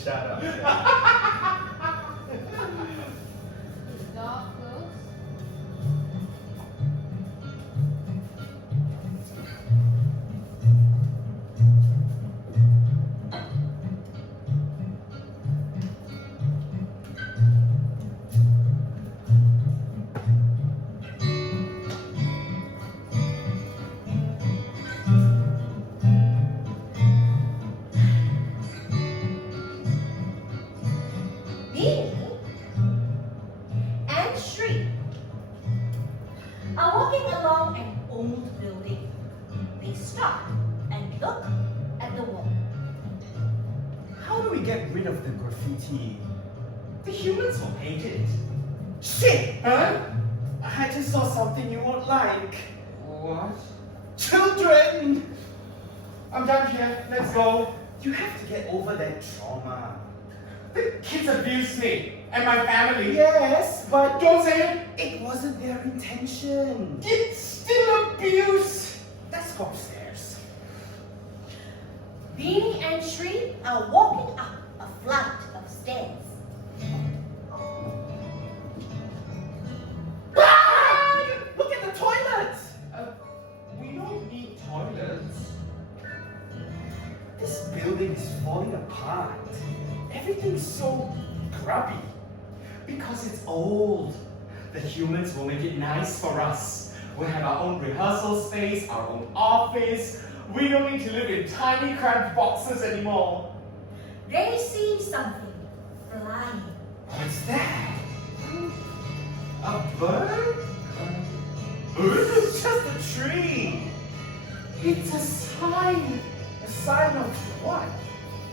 Shut up. Door closed. Beanie and Shri are walking along an old building. They stop and look at the wall. How do we get rid of the graffiti? The humans will paint it. Shit! Huh? I just saw something you won't like. What? Children! I'm done here. Let's go. You have to get over that trauma. The kids abused me and my family. Yes, but don't say it. It wasn't their intention. It's still abuse. Let's go upstairs. Beanie and Shri are walking up a flight of stairs. Ah! Look at the toilets. We don't need toilets. This building is falling apart. Everything's so grubby. Because it's old. The humans will make it nice for us. We'll have our own rehearsal space, our own office. We don't need to live in tiny cramped boxes anymore. They see something flying. What's that? A bird? It's just a tree. It's a sign. A sign of what?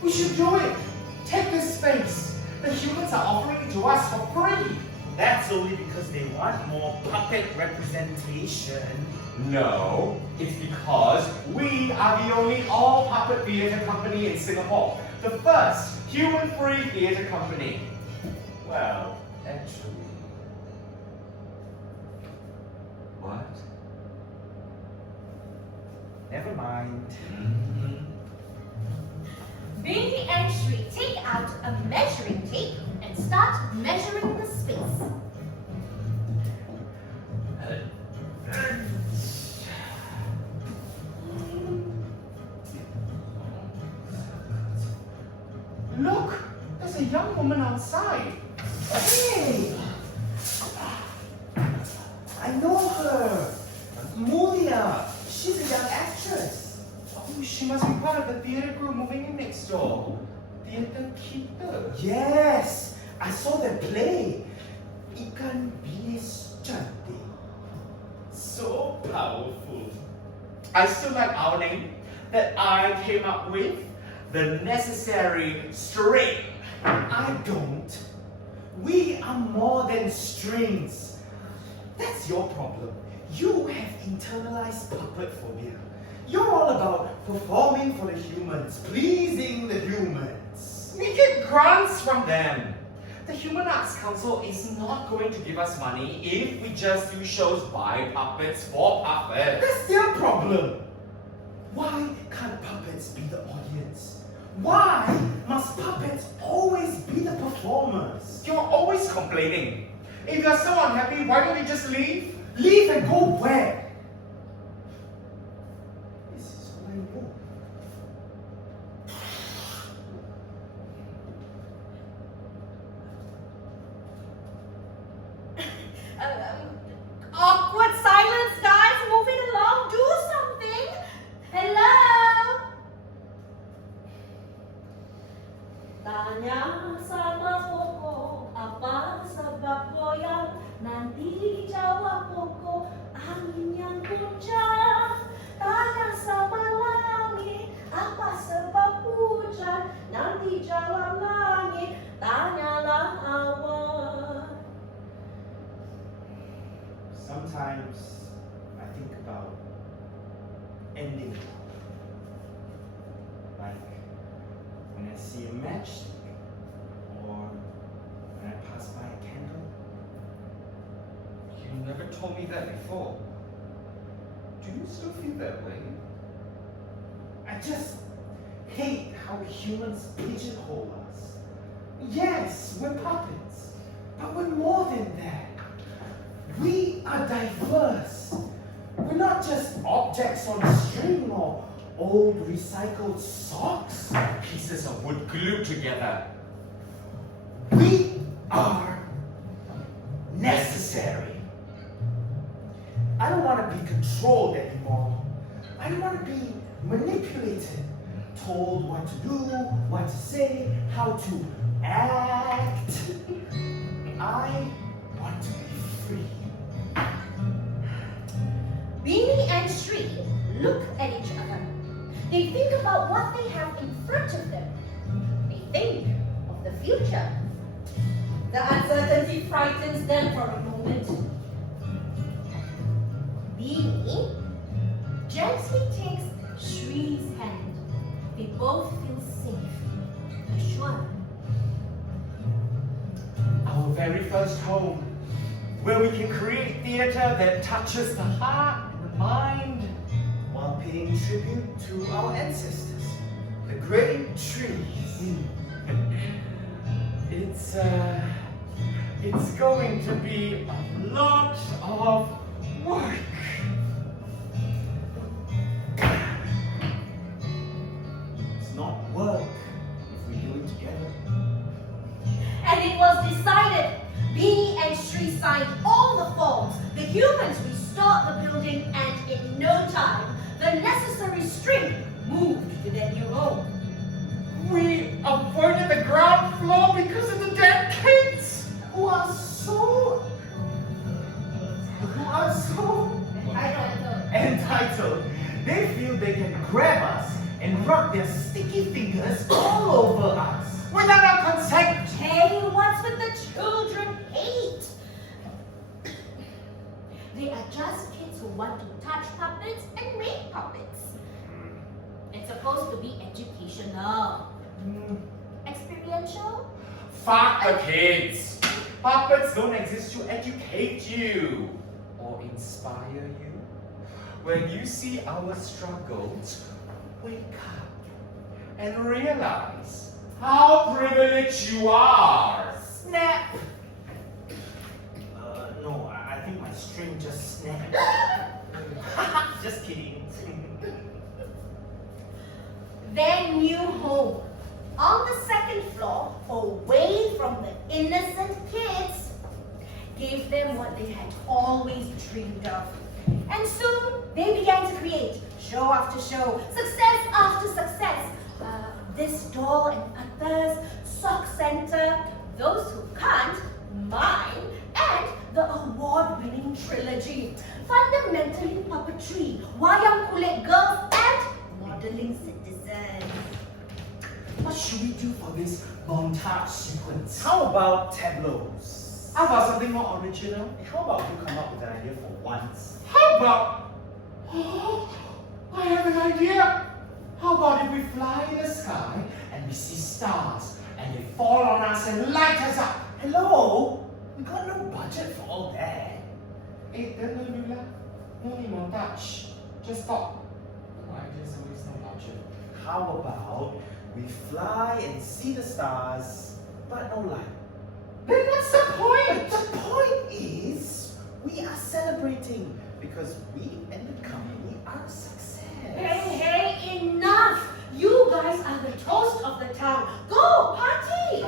We should do it. Take this space. The humans are offering it to us for free. That's only because they want more puppet representation. No, it's because we are the only all-puppet theatre company in Singapore. The first human-free theatre company. Well, actually. What? Never mind. Beanie and Shri take out a measuring tape and start measuring the space. Look, there's a young woman outside. Hey! I know her. Mulia. She's a young actress. Oh, she must be part of the theatre group moving in next door. Theatre Keeper. Yes, I saw that play. Ikan Bilis Cantik. So powerful. I still like our name that I came up with. The necessary string. I don't. We are more than strings. That's your problem. You have internalized puppet phobia. You're all about performing for the humans, pleasing the humans. We get grants from them. The Human Arts Council is not going to give us money if we just do shows by puppets for puppets. That's their problem. Why can't puppets be the audience? Why must puppets always be the performers? You're always complaining. If you're so unhappy, why don't you just leave? Leave and go where? This is where I go. Awkward silence, guys. Move it along. Do something. Hello. Tanya sama Koko, apa sebab goyang? Nanti jawab Koko, angin yang kencang. Tanya sama langit, apa sebab hujan? Nanti jawab langit, tanyalah awan. Sometimes I think about ending. Like when I see a matchstick or when I pass by a candle. You told me that before. Do you still feel that way? I just hate how humans pigeonhole us. Yes, we're puppets, but we're more than that. We are diverse. We're not just objects on a string or old recycled socks. Pieces of wood glued together. We are necessary. I don't want to be controlled anymore. I don't want to be manipulated, told what to do, what to say, how to act. I want to be free. Beanie and Sri look at each other. They think about what they have in front of them. They think of the future. The uncertainty frightens them for a moment. Beanie gently takes Shri's hand. They both feel safe, assured. Our very first home, where we can create theatre that touches the heart and the mind, While paying tribute to our ancestors, the great trees. It's going to be a lot of work. It's not work if we do it together. And it was decided. Beanie and Shri signed all the forms. The humans restored the building, and in no time, the necessary string moved to their new home. We avoided the ground floor because of the dead kids. Who are so entitled. They feel they can grab us and rub their sticky fingers all over us. Without our consent. Hey, what's with the children hate? They are just kids who want to touch puppets and make puppets. It's supposed to be educational. Experiential? Fuck the kids. Puppets don't exist to educate you or inspire you. When you see our struggles, wake up and realize how privileged you are. Snap! No, I think my string just snapped. Just kidding. Their new home, on the second floor, away from the innocent kids, gave them what they had always dreamed of. And soon, they began to create show after show, success after success. This doll and others, sock center, those who can't, mine, and the award-winning trilogy, fundamentally puppetry, wayang kulit girls, and modeling citizens. What should we do for this montage sequence? How about tableaus? How about something more original? How about you come up with an idea for once? How about... Oh, I have an idea. How about if we fly in the sky and we see stars and they fall on us and light us up? Hello? We got no budget for all that. No need montage. Just stop. No ideas, always no budget. How about we fly and see the stars, but no light? Then what's the point? The point is, we are celebrating because we and the company are a success. Hey, enough! You guys are the toast of the town. Go, party!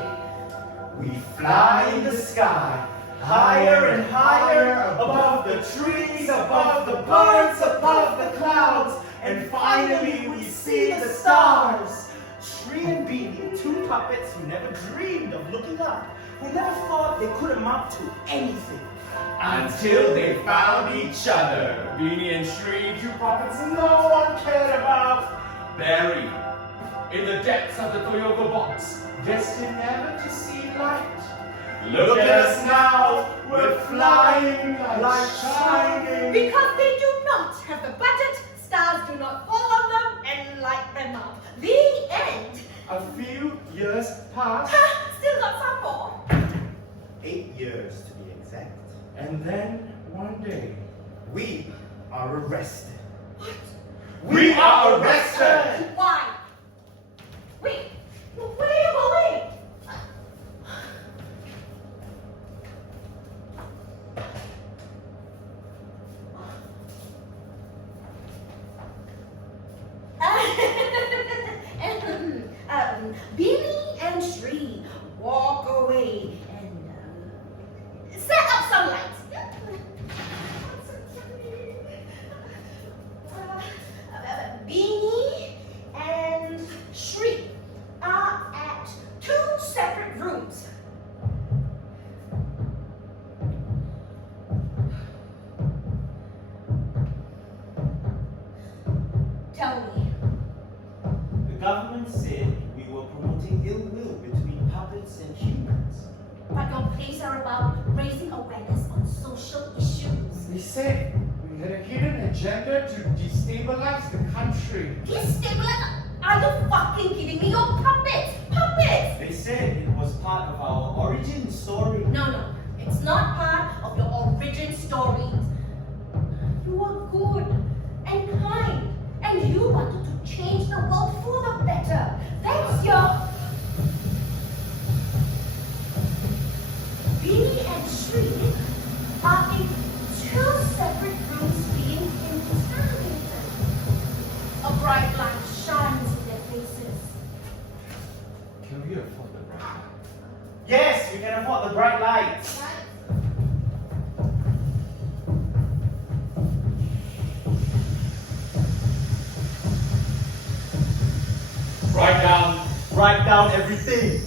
We fly in the sky, higher and higher, above the trees, above the birds, above the clouds, and finally we see the stars. Shri and Beanie, two puppets who never dreamed of looking up, who never thought they could amount to anything. Until they found each other. Beanie and Shri, two puppets no one cared about. Buried in the depths of the Toyota box, destined never to see light. Look at us now, we're flying like shining. Because they do not have the budget, stars do not fall on them and light them up. The end. A few years passed, Still got some more. 8 years to be exact. and then One day, We are arrested. What? We are arrested! Why? Wait, where are you going? Billy and Shri walk away and set up some lights. Beanie and Shri are at 2 separate rooms. Tell me. The government said we were promoting ill will between puppets and humans. But your plays are about raising awareness on social issues. they said we had a hidden agenda to destabilize the country. Destabilize? Are you fucking kidding me? You're puppets! Puppets! They said it was part of our origin story. No, it's not part of your origin stories. You are good and kind, and you wanted to change the world for the better. That's your... Billy and Shri are in 2 separate rooms being interrogated. A bright light shines in their faces. Can we afford the bright light? Yes, we can afford the bright lights. Write down everything.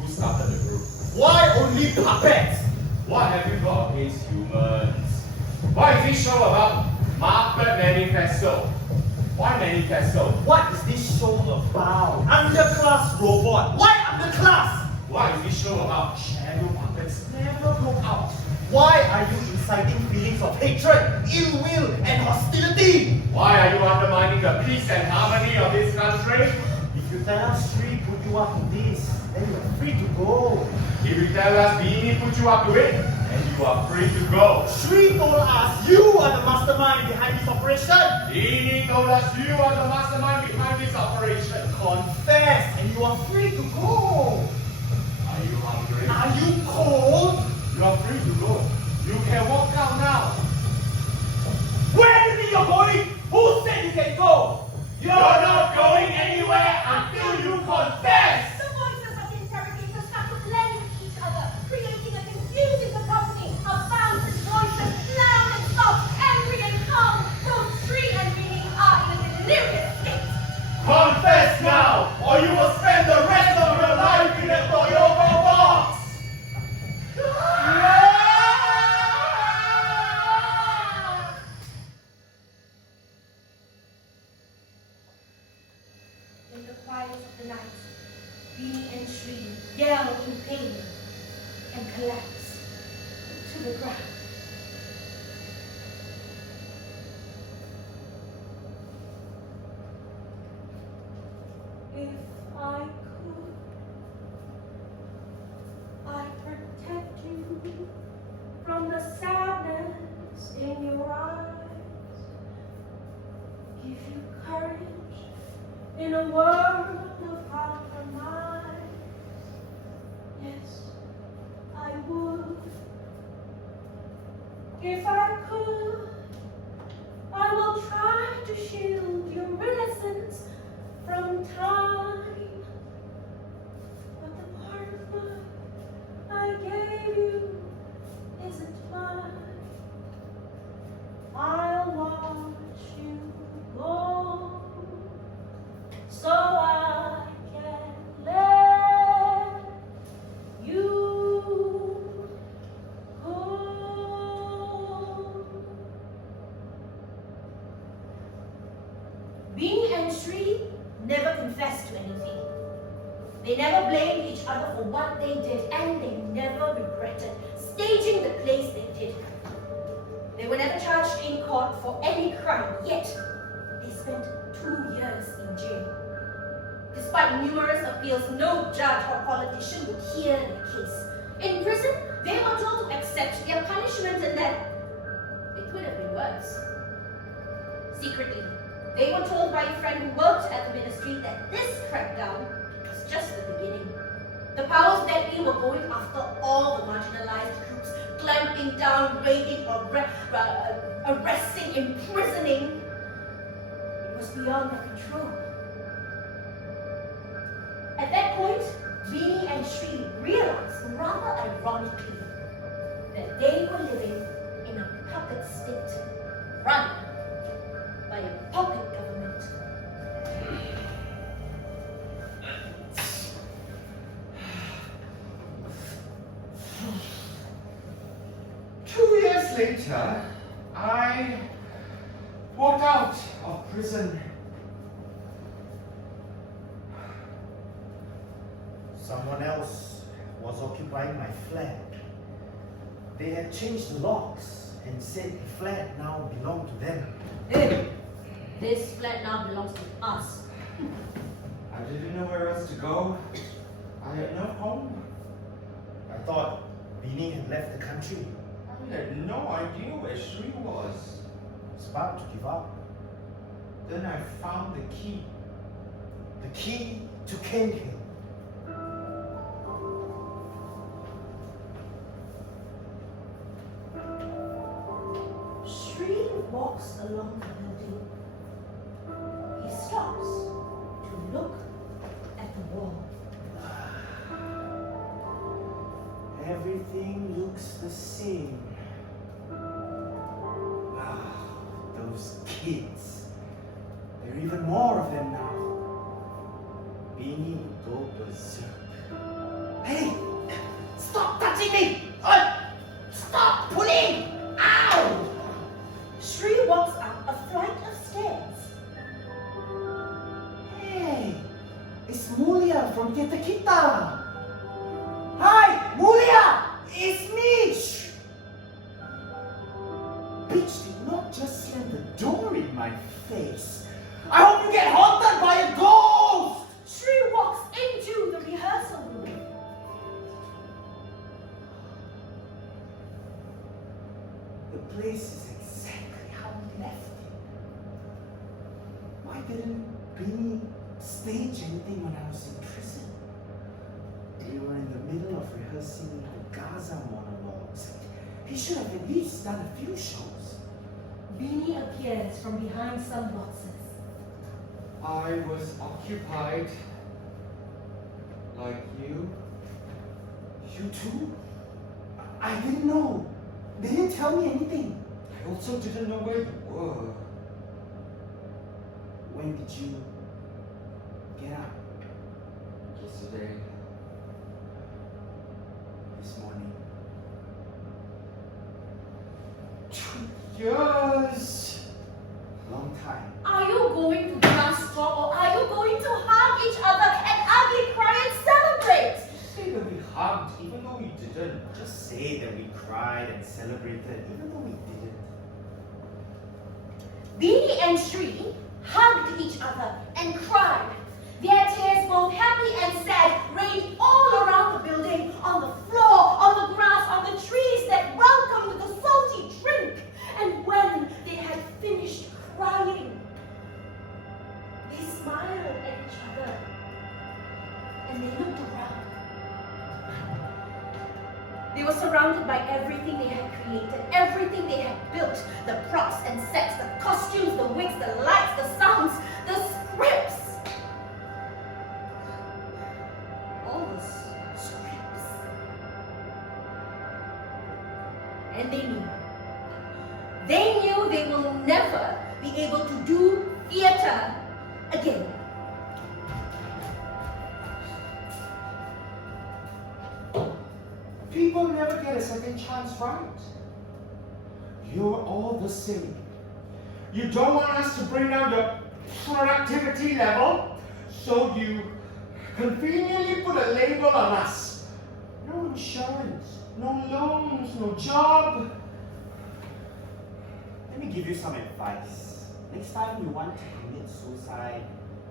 Who started the group? Why only puppets? What have you got against humans? Why is this show about market manifesto? Why manifesto? What is this show about? Underclass robot. Why underclass? Why is this show about shadow puppets never go out? Why are you inciting feelings of hatred, ill will, and hostility? Why are you undermining the peace and harmony of this country? If you tell us Sri put you up to this, then you're free to go. If you tell us Beanie put you up to it, then you are free to go. Sri told us you are the mastermind behind this operation. Beanie told us you are the mastermind behind this operation. Confess, and you are free to go. Are you hungry? Are you cold? You are free to go. You can walk out now. Where do you think you're going? Who said you can go? You're not going anywhere until you confess! The voices of the interrogators start to blend with each other, creating a confusing cacophony of sounds and voices, loud and soft, angry and calm. Both Shri and Beanie are in a delirious state. Confess now, or you will spend the rest of your life in a Toyota box! In the quiet of the night, Beanie and Shri yell in pain and collapse to the ground. If I could, I'd protect you from the sadness in your eyes, give you courage in a world of compromise. Yes, I would. If I could, I will try to shield your innocence from time. But the part of love I gave you isn't mine. I'll watch you go, so I can let you go. Beanie and Shri never confessed to anything. They never blamed each other for what they did, and they never regretted staging the plays they did. They were never charged in court for any crime, yet they spent 2 years in jail. Despite numerous appeals, no judge or politician would hear the case. In prison, they were told to accept their punishment and that could have been worse. Secretly, they were told by a friend who worked at the ministry that this crackdown was just the beginning. The powers that be were going after all the marginalized groups, clamping down, raiding, arresting, imprisoning. It was beyond their control. At that point, Beanie and Sri realized, rather ironically, that they were living in a puppet state, run by a puppet government. 2 years later, I walked out of prison. Someone else was occupying my flat. They had changed the locks and said the flat now belonged to them. Hey, this flat now belongs to us. I didn't know where else to go. I had no home. I thought Beanie had left the country. I had no idea where Sri was. I was about to give up. Then I found the key. The key to Kent Hill. Sri walks along the building. He stops to look at the wall. Everything looks the same. Those kids. There are even more of them now. Beanie would go berserk. Hey! Stop touching me! Stop pulling! Ow! Sri walks up a flight of stairs. Hey! It's Mulia from Kitakita! Hi! Mulia! It's Mitch! Bitch did not just slam the door in my face. I hope you get haunted by a ghost! Sri walks into the rehearsal room. The place is exactly how we left it. Why didn't Beanie stage anything when I was in prison? We were in the middle of rehearsing the Gaza monologues. He should have at least done a few shows. Beanie appears from behind some boxes. I was occupied. Like you. You too? I didn't know. They didn't tell me anything. I also didn't know where you were. When did you get up? Yesterday. This morning. 2 years. Long time. Are you going to dance straw or are you going to hug each other and ugly cry and celebrate? Say that we hugged even though we didn't. Just say that we cried and celebrated, even though we didn't. Beanie and Sri hugged each other and cried. Their tears, both happy and sad, rained all around the building, on the floor, on the grass, on the trees that welcomed the salty drink. And when they had finished crying, they smiled at each other and they looked around. They were surrounded by everything they had created, everything they had built, the props and sets, the costumes, the wigs, the lights, the sounds, the scripts. All the scripts. And they knew. They knew they will never be able to do theater again. People never get a second chance right. You're all the same. You don't want us to bring down your productivity level, so you conveniently put a label on us. No insurance, no loans, no job. Let me give you some advice. Next time you want to commit suicide,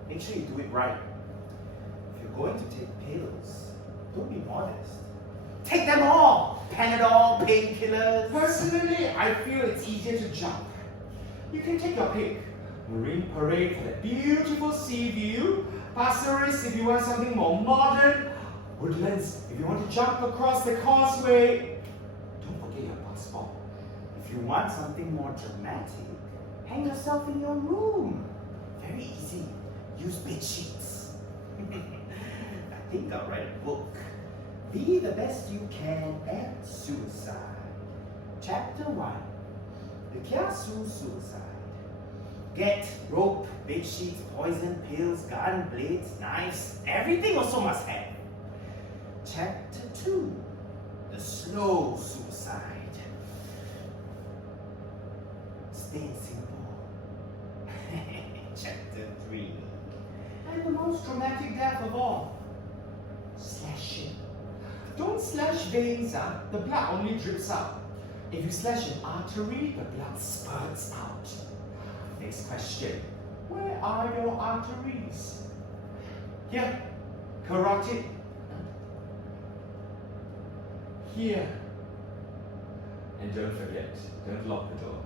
make sure you do it right. If you're going to take pills, don't be modest. Take them all. Panadol, painkillers. Personally, I feel it's easier to jump. You can take your pick. Marine Parade for that beautiful sea view. Pasir Ris if you want something more modern. Woodlands if you want to jump across the causeway. Don't forget your passport. If you want something more dramatic, hang yourself in your room. Very easy. Use bed sheets. I think I'll write a book. Be the best you can at suicide. Chapter 1. The Kiasu Suicide. Get rope, bed sheets, poison pills, gun, blades, knives, everything also must have. Chapter 2. The slow suicide. Stay in Singapore. Chapter 3. And the most dramatic death of all. Slashing. Don't slash veins, the blood only drips out. If you slash an artery, the blood spurts out. Next question. Where are your arteries? Here. Carotid. Here. And don't forget, don't lock the door.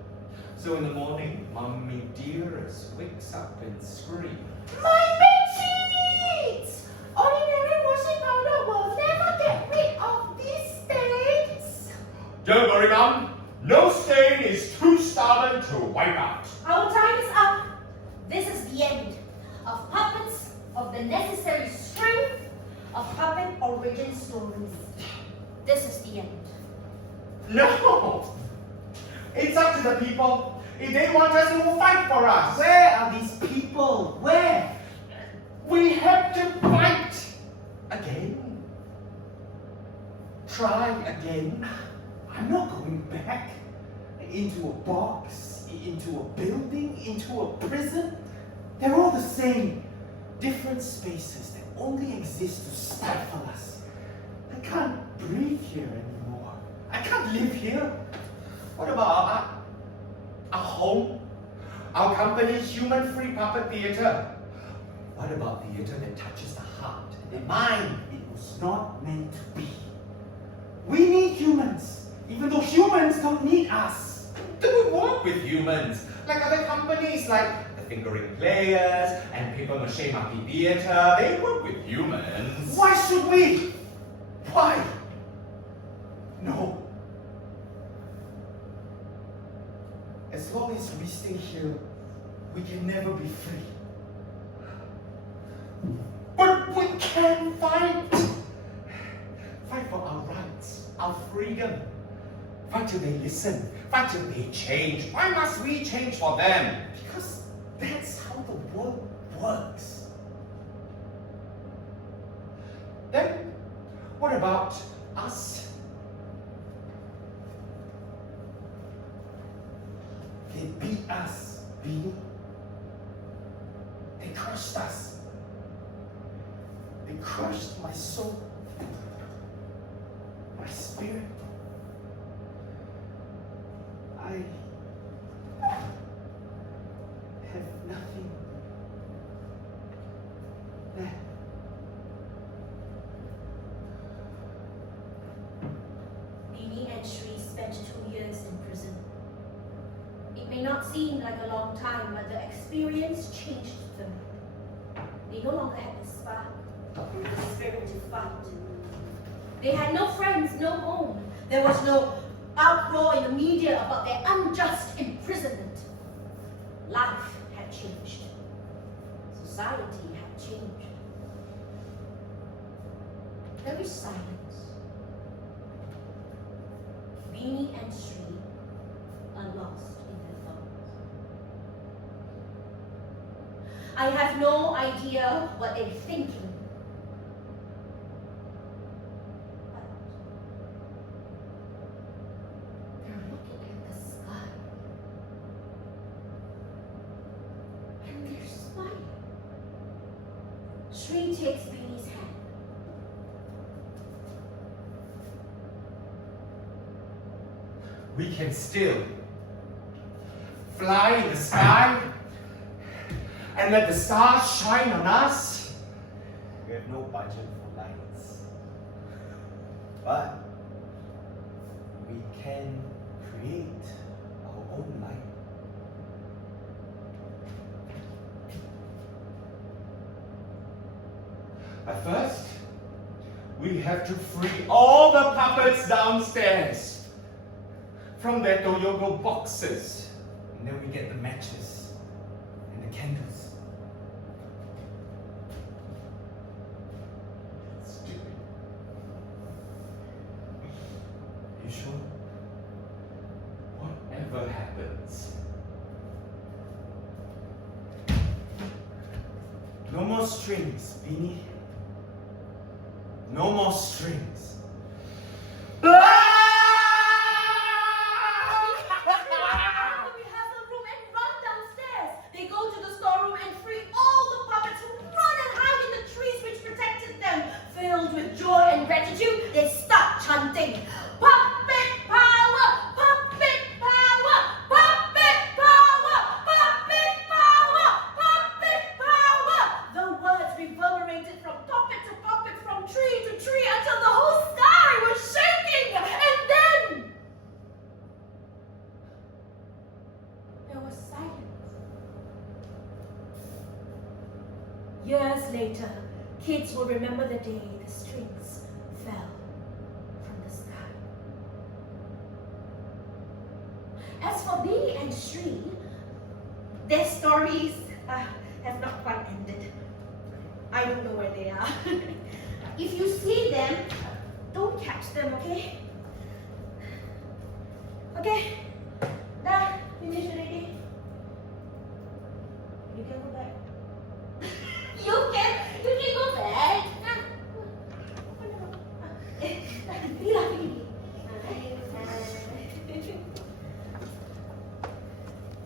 So in the morning, Mummy Dearest wakes up and screams. My bedsheets! Ordinary washing powder will never get rid of these stains. Don't worry, Mum. No stain is too stubborn to wipe out. Our time is up. This is the end of puppets of the necessary strength of puppet origin stories. This is the end. No! It's up to the people. If they want us, they will fight for us. Where are these people? Where? We have to fight again. Try again. I'm not going back into a box, into a building, into a prison. They're all the same. Different spaces that only exist to stifle us. I can't breathe here anymore. I can't live here. What about our home? Our company's human-free puppet theater? What about theater that touches the heart and the mind? It was not meant to be. We need humans, even though humans don't need us. Do we work with humans? Like other companies, like the Fingering Players and Paper Mache Monkey Theater, they work with humans. Why should we? Why? No. As long as we stay here, we can never be free. But we can fight! Fight for our rights, our freedom. Fight till they listen. Fight till they change. Why must we change for them? Because that's how the world works. Then, what about us? They beat us, Beanie. They crushed us. They crushed my soul, my spirit. I have nothing left. Beanie and Shri spent 2 years in prison. It may not seem like a long time, but the experience changed them. They no longer had the spark, the spirit to fight. They had no friends, no home. There was no uproar in the media about their unjust imprisonment. Life had changed. Society had changed. There is silence. Beanie and Shri are lost in their thoughts. I have no idea what they're thinking. But they're looking at the sky. And they're smiling. Shri takes Beanie's hand. We can still fly in the sky and let the stars shine on us. We have no budget for lights. But we can create our own light. But first, we have to free all the puppets downstairs from their Toyoko boxes. And then we get the matches and the candles. Stupid. Are you sure? Whatever happens, no more strings, Beanie. No more strings. We have the room and run downstairs. They go to the storeroom and free all the puppets who run and hide in the trees which protected them. Filled with joy and gratitude, they start chanting, "Puppet power! Puppet power! Puppet power! Puppet power! Puppet power!" The words reverberated from puppet to puppet, from tree to tree, until the whole sky was shaking. And then there was silence. Years later, kids will remember the day the strings fell from the sky. As for B and Sri, their stories have not quite ended. I don't know where they are. If you see them, don't catch them, okay? Okay?